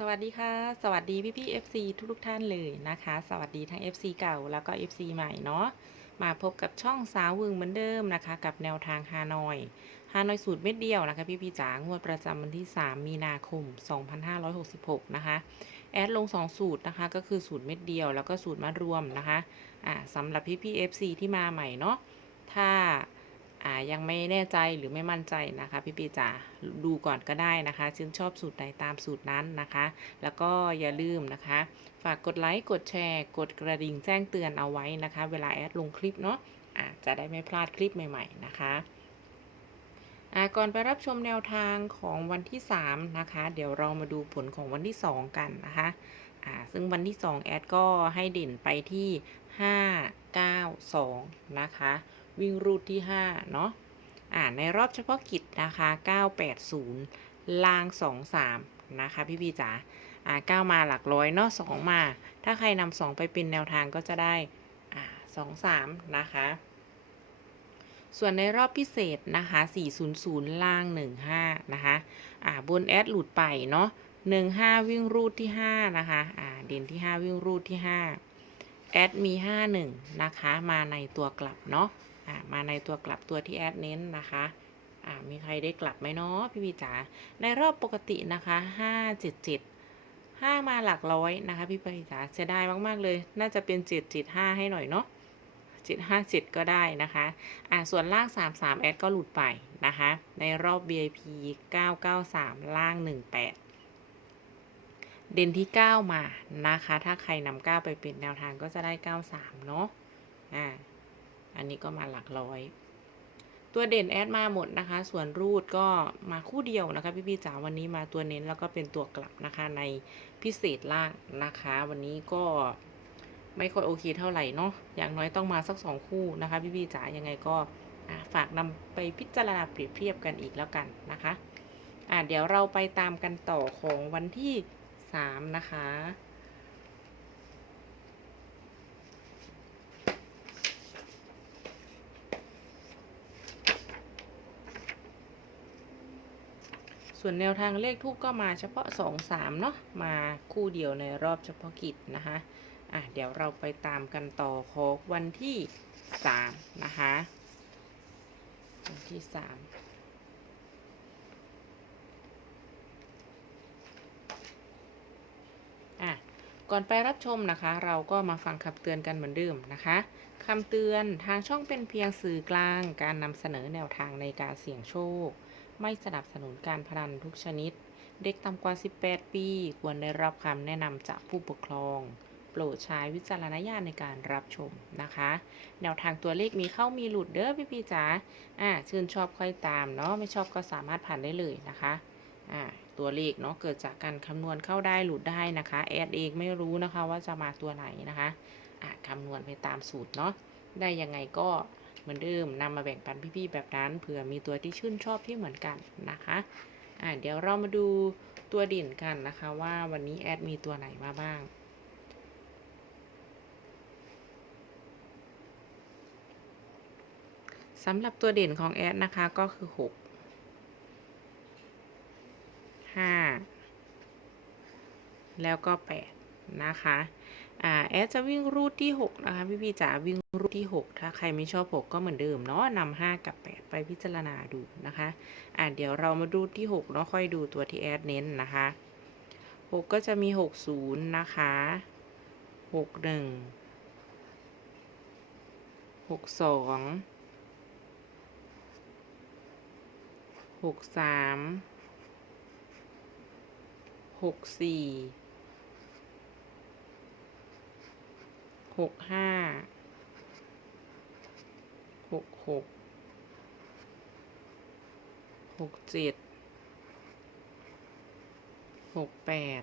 สวัสดีค่ะ สวัสดีพี่พี่ๆ FC ทุกทุกๆท่านเลยนะคะ สวัสดีทั้ง FC เก่าแล้วก็ FC ใหม่เนาะมาพบกับช่องสาววึงเหมือนเดิมนะคะ กับแนวทางฮานอยฮานอยสูตรเม็ดเดียวนะคะพี่พี่จ๋างวดประจำวันที่ 3 มีนาคม 2566 นะคะ แอดลง 2 สูตรนะคะก็คือสูตรเม็ดเดียวแล้วก็สูตรมัดรวมนะคะอ่าสำหรับพี่พี่ๆ FC ที่มาใหม่เนาะถ้า อ่ายังไม่แน่ใจหรือไม่มั่นใจนะคะพี่ปีจ๋าดูก่อนก็ได้นะคะชื่นชอบสูตรใดตามสูตรนั้นนะคะ แล้วก็อย่าลืมนะคะ ฝากกดไลค์กดแชร์ กดกระดิ่งแจ้งเตือนเอาไว้นะคะ เวลาแอดลงคลิปเนาะอาจะได้ไม่พลาดคลิปใหม่ ๆ นะคะก่อนไปรับชมแนวทางของวันที่ 3 นะคะ เดี๋ยวเรามาดูผลของวันที่ 2 กันนะคะซึ่งวันที่ 2 แอดก็ให้เด่นไปที่ 5 9 2 นะคะ วิ่งรูทที่ 5 เนาะอ่าในรอบเฉพาะกิจนะคะ 980ล่าง 23 นะคะ พี่พี่จ๋าอ่า9มาหลักร้อยเนาะ2มา ถ้าใครนำ2ไปเป็นแนวทางก็จะได้อ่า2 3 นะคะ ส่วนในรอบพิเศษนะคะ 400 ล่าง 15 นะคะอ่าบนแอดหลุดไปเนาะ15 วิ่งรูทที่ 5 นะคะอ่าเด่นที่ 5 วิ่งรูทที่ 5 แอดมี 51 นะคะ มาในตัวกลับเนาะ มาในตัวกลับตัวที่แอดเน้นนะคะอ่ามีใครได้กลับไหมเนาะพี่พีจ๋าในรอบปกตินะคะห้าเจ็ดเจ็ดห้ามาหลักร้อยนะคะ พี่พีจ๋าเสียดายมาก ๆ เลย น่าจะเป็นเจ็ดเจ็ดห้าให้หน่อยเนาะเจ็ดห้าเจ็ดก็ได้นะคะอ่าส่วนล่างสามสามแอดก็หลุดไปนะคะ ในรอบ VIP เก้าเก้าสามล่างหนึ่งแปดเด่นที่ 9 มานะคะ ถ้าใครนำ9ไปเป็นแนวทางก็จะได้ 93 เนาะอ่า นนี้ก็มาหลักร้อย ตัวเด่นแอดมาหมดนะคะ ส่วนรูดก็มาคู่เดียวนะคะพี่พี่ๆจ๋าวันนี้มาตัวเน้นแล้วก็เป็นตัวกลับนะคะในพิเศษล่างนะคะ วันนี้ก็ไม่ค่อยโอเคเท่าไหร่เนาะอย่างน้อยต้องมาสักสองคู่นะคะ พี่พี่ๆจ๋ายังไงก็ฝากนำไปพิจารณาเปรียบเทียบกันอีกแล้วกันนะคะอะเดี๋ยวเราไปตามกันต่อของวันที่สามนะคะ ส่วนแนวทางเลขทูปก็มาเฉพาะ 2 3 เนาะมาคู่เดียวในรอบเฉพาะกิจนะคะอะเดี๋ยวเราไปตามกันต่อของวันที่ 3 นะคะ วันที่3อะก่อนไปรับชมนะคะ เราก็มาฟังคำเตือนกันเหมือนเดิมนะคะคำเตือนทางช่องเป็นเพียงสื่อกลาง การนำเสนอแนวทางในการเสี่ยงโชค ไม่สนับสนุนการพนันทุกชนิด เด็กต่ำกว่า 18 ปี ควรได้รับคำแนะนำจากผู้ปกครอง โปรดใช้วิจารณญาณในการรับชมนะคะ แนวทางตัวเลขมีเข้ามีหลุดเด้อพี่พี่ๆจ๋าอ่าชื่นชอบค่อยตามเนาะไม่ชอบก็สามารถผ่านได้เลยนะคะอ่าตัวเลขเนาะเกิดจากการคำนวณเข้าได้หลุดได้นะคะแอดเองไม่รู้นะคะว่าจะมาตัวไหนนะคะอ่าคำนวณไปตามสูตรเนาะได้ยังไงก็ เหมือนเดิมนำมาแบ่งปันพี่ๆแบบนั้นเผื่อมีตัวที่ชื่นชอบที่เหมือนกันนะคะอ่าเดี๋ยวเรามาดูตัวเด่นกันนะคะว่าวันนี้แอดมีตัวไหนมาบ้างสำหรับตัวเด่นของแอดนะคะก็คือ 6 5 แล้วก็ 8 นะคะ แอดจะวิ่งรูทที่ 6 นะคะ พี่พี่จ๋าวิ่งรูทที่ 6 ถ้าใครไม่ชอบ 6 ก็เหมือนเดิมเนาะนำ5กับ 8 ไปพิจารณาดูนะคะ อ่าเดี๋ยวเรามาดูทที่ 6 เนาะค่อยดูตัวที่แอดเน้นนะคะ 6 ก็จะมี 60 นะคะ 61 62 63 64 หกหกห้าหกหกหกเจ็ดหกแปด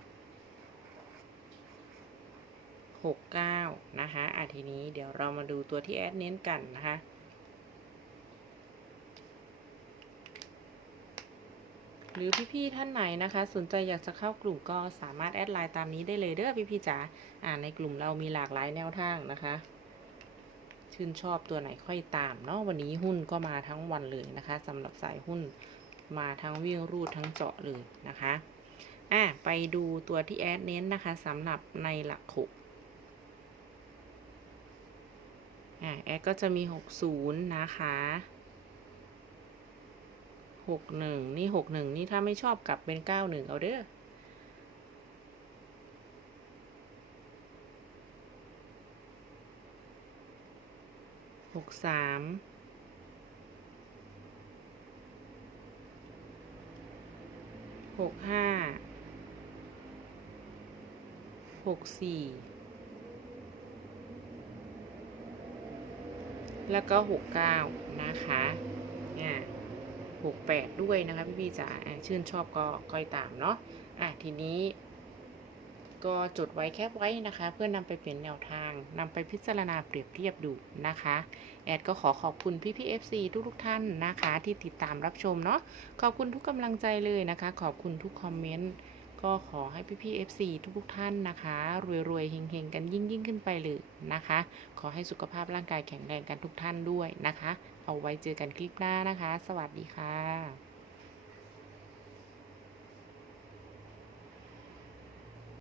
หกเก้านะคะอะทีนี้เดี๋ยวเรามาดูตัวที่แอดเน้นกันนะคะ รือพี่ๆท่านไหนนะคะ สนใจอยากจะเข้ากลุ่มก็สามารถแอดไลน์ตามนี้ได้เลยเด้อพี่ๆจ๋าอ่าในกลุ่มเรามีหลากหลายแนวทางนะคะ ชื่นชอบตัวไหนค่อยตามเนาะวันนี้หุ้นก็มาทั้งวันเลยนะคะสำหรับสายหุ้นมาทั้งวิ่งรูดทั้งเจาะเลยนะคะอะไปดูตัวที่แอดเน้นนะคะสำหรับในหลักหกอะแอดก็จะมีหกศูนย์นะคะ หกหนึ่งนี่หกหนึ่งนี่ถ้าไม่ชอบกลับเป็นเก้าหนึ่งเอาเด้อหกสามหกห้าหกสี่แล้วก็หกเก้านะคะเนี่ย 6-8 ด้วยนะคะพี่พี่ๆจ๋าอะชื่นชอบก็ค่อยตามเนาะอะทีนี้ ก็จดไว้แคปไว้นะคะ เพื่อนำไปเป็นแนวทางนำไปพิจารณาเปรียบเทียบดูนะคะ แอดก็ขอขอบคุณพี่พี่ๆ FC ทุกทุกๆท่านนะคะ ที่ติดตามรับชมเนาะขอบคุณทุกกำลังใจเลยนะคะ ขอบคุณทุกคอมเมนต์ ก็ขอให้พี่ๆ FC ทุกทุกๆท่านนะคะ รวยๆเฮงๆ กันยิ่งยิ่งๆ ขึ้นไปเลยนะคะ ขอให้สุขภาพร่างกายแข็งแรงกันทุกท่านด้วยนะคะ เอาไว้เจอกันคลิปหน้านะคะ สวัสดีค่ะ